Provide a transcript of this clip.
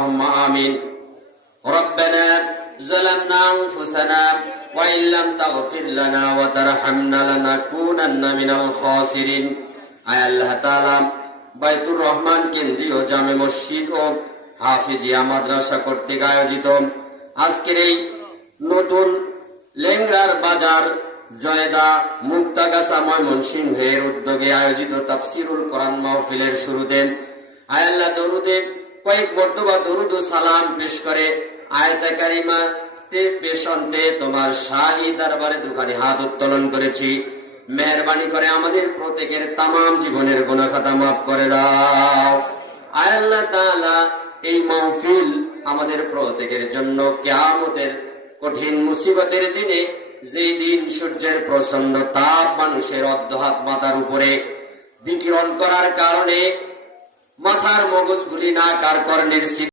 اللهم آمين ربنا ظلمنا أنفسنا وإن لم تغفر لنا وترحمنا لنكونن من الخاسرين আয় আল্লাহ তাআলা বাইতুর রহমান কেন্দ্রীয় জামে মসজিদ ও হাফিজিয়া মাদ্রাসা কর্তৃক আয়োজিত আজকের এই নতুন লেংরার বাজার জয়দা মুক্তাগাছা ময়মনসিংহের উদ্যোগে আয়োজিত তাফসিরুল কোরআন মাহফিলের শুরুতে আয় আল্লাহ দরুদে কয়েক মর্তবা দরুদ ও সালাম পেশ করে আয়াতে কারিমাতে পেশন্তে তোমার শাহী দরবারে দুখানি হাত উত্তোলন করেছি। মেহেরবানি করে আমাদের প্রত্যেকের তামাম জীবনের গুনাহ খাতা মাফ করে দাও। আয় আল্লাহ তাআলা এই মাহফিল আমাদের প্রত্যেকের জন্য কিয়ামতের কঠিন মুসিবতের দিনে, যেই দিন সূর্যের প্রচন্ড তাপ মানুষের অর্ধহাত মাথার উপরে বিকিরণ করার কারণে মাথার মগজগুলি নাক আর কর্ণের